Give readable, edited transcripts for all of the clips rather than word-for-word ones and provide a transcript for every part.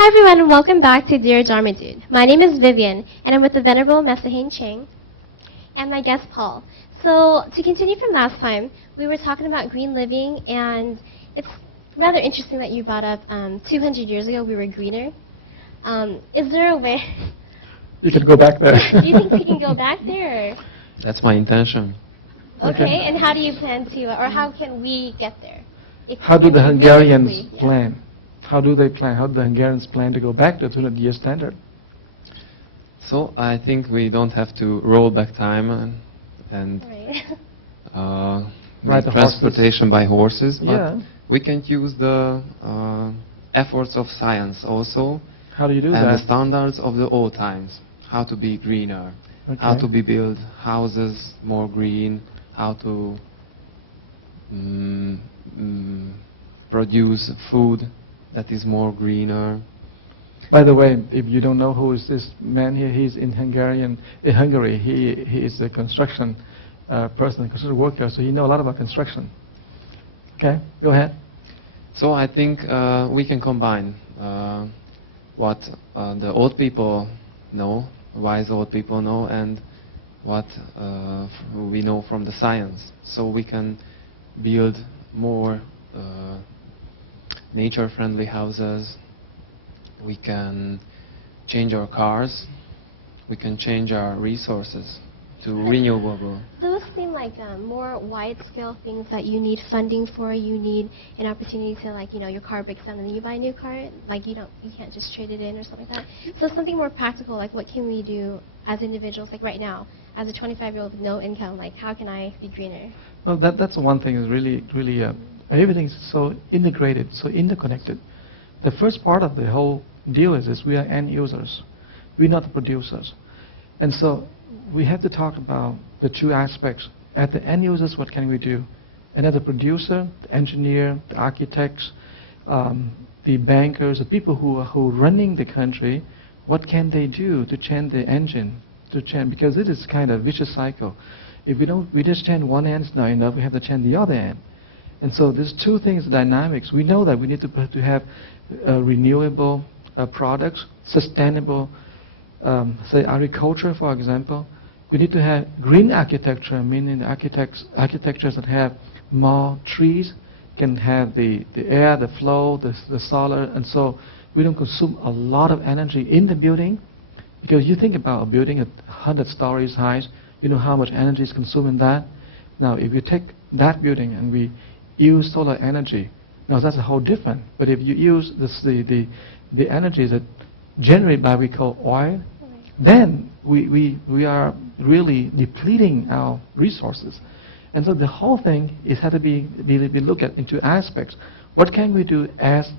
Hi everyone and welcome back to Dear Dharma Dude. My name is Vivian and I'm with the Venerable Mesahane Ching and my guest Paul. So to continue from last time, we were talking about green living and it's rather interesting that you brought up 200 years ago we were greener. Is there a way... You can go back there. Do you think we can go back there? That's my intention. Okay, and how do you plan to, or how can we get there? How do the Hungarians realistically, yeah. plan? How do they plan? How do the Hungarians plan to go back to the 200-year standard? So I think we don't have to roll back time and Right. make transportation by horses, but Yeah. we can use the efforts of science also How do you do and that? the standards of the old times. How to be greener, how to be build houses more green, how to produce food that is more greener. By the way, if you don't know who is this man here, he's in Hungary. He is a construction person, construction worker, so he knows a lot about construction. Okay, go ahead. So I think we can combine what the old people know, wise old people know, and what we know from the science. So we can build more nature-friendly houses. We can change our cars. We can change our resources to renewable. Those seem like more wide-scale things that you need funding for. You need an opportunity to, like, your car breaks down and then you buy a new car. Like, you can't just trade it in or something like that. So something more practical, like what can we do as individuals, like right now, as a 25-year-old with no income, like how can I be greener? Well, that's one thing is really, everything is so integrated, so interconnected. The first part of the whole deal is we are end users. We're not the producers. And so we have to talk about the two aspects. At the end users, what can we do? And as a producer, the engineer, the architects, the bankers, the people who are running the country, what can they do to change the engine? Because it is kind of vicious cycle. If we just change one end, it's not enough. We have to change the other end. And so there's two things, dynamics. We know that we need to have renewable products, sustainable, say agriculture, for example. We need to have green architecture, meaning architectures that have more trees, can have the air, the flow, the solar, and so we don't consume a lot of energy in the building. Because you think about a building at 100 stories high, you know how much energy is consumed in that. Now, if you take that building and we use solar energy, now that's a whole different. But if you use the energy that generated by we call oil, then we are really depleting our resources. And so the whole thing has to be looked at into aspects. What can we do as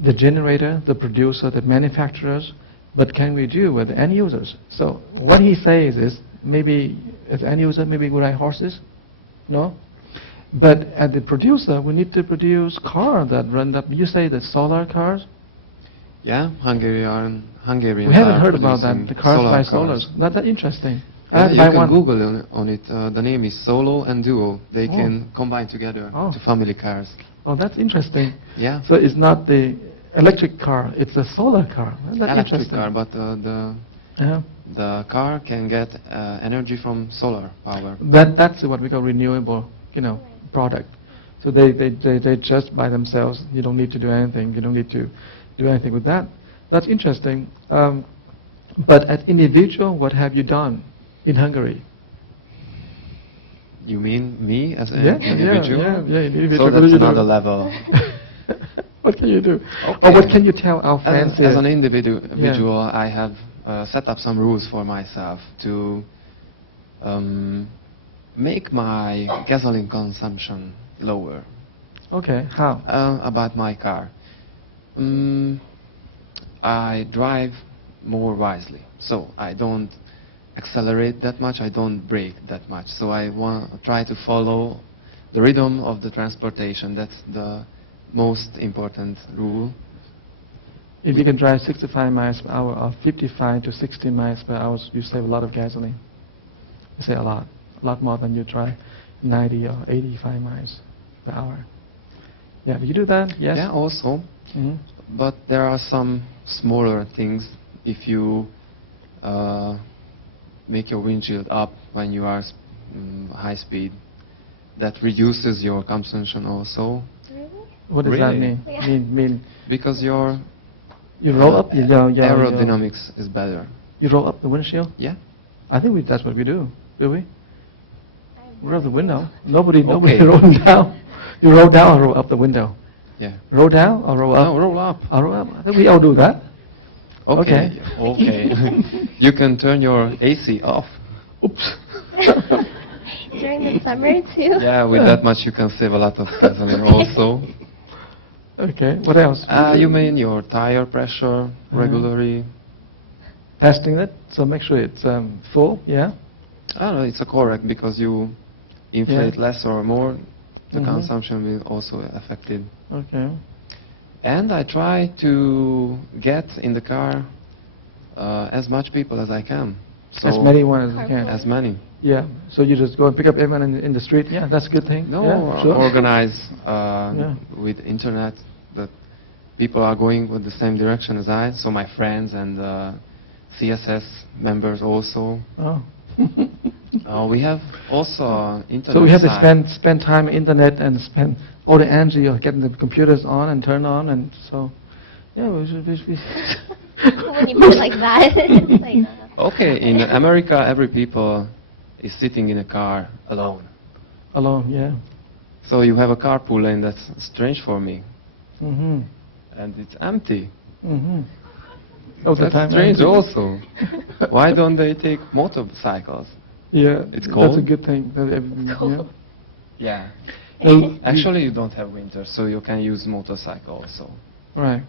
the generator, the producer, the manufacturers, but can we do with the end users? So what he says is maybe as end user, maybe we ride horses, no? But as the producer, we need to produce cars that run up. You say the solar cars? Yeah, Hungarian. We haven't heard about that. The cars by solars. That's interesting. Yeah, you can one. Google on it. The name is Solo and Duo. They can combine together to family cars. Oh, that's interesting. Yeah. So it's not the electric car; it's a solar car. That's electric interesting. car, but the car can get energy from solar power. That's what we call renewable, product. So they just by themselves. You don't need to do anything. You don't need to do anything with that. That's interesting. But as individual, what have you done in Hungary? You mean me as an individual? Yeah, individual. So that's another level. What can you do? Okay. Or what can you tell our fans here? As an individual, I have set up some rules for myself to make my gasoline consumption lower. Okay, how? About my car. I drive more wisely. So I don't accelerate that much, I don't brake that much. So I try to follow the rhythm of the transportation. That's the most important rule. If you can drive 65 miles per hour or 55 to 60 miles per hour, you save a lot of gasoline. You save a lot more than you drive 90 or 85 miles per hour. Yeah, do you do that? Yes. Yeah, also But there are some smaller things. If you make your windshield up when you are high speed, that reduces your consumption also. Really? What does that Really? mean? Yeah. Mean Because your you roll up aerodynamics is better. you roll up the windshield? Yeah? I think that's what we do we? I have We roll up the no window. idea. Nobody Okay. rolling down. You roll down or roll up the window? Yeah. Roll down or roll up? No, roll up. Or roll up. I think we all do that. Okay. Okay. You can turn your AC off. Oops. During the summer too. Yeah, with that much you can save a lot of gasoline also. Okay. What else? You mean your tire pressure regularly? Testing it, so make sure it's full. Yeah. I don't know, it's a correct because you inflate Yeah. less or more, the Mhm. consumption will also affected. Okay. And I try to get in the car as much people as I can. So As many one as you Carpool. can. As many. Yeah. So you just go and pick up everyone in the street. Yeah, that's a good thing. No, Yeah, sure. organize Yeah. with internet that people are going with the same direction as I. So my friends and CSS members also. Oh. We have also internet. So we have to site. spend time on internet and spend all the energy of getting the computers on and turn on, and so yeah, we should. When you put it like that, it's like, Okay, in America, every people is sitting in a car alone. Alone, yeah. So you have a carpool lane that's strange for me, Mhm. and it's empty. Mhm. All the That's time. strange empty. also. Why don't they take motorcycles? Yeah. It's That's a cold? good thing. cold. Yeah. Yeah. Actually, you don't have winter, so you can use motorcycle also. Right.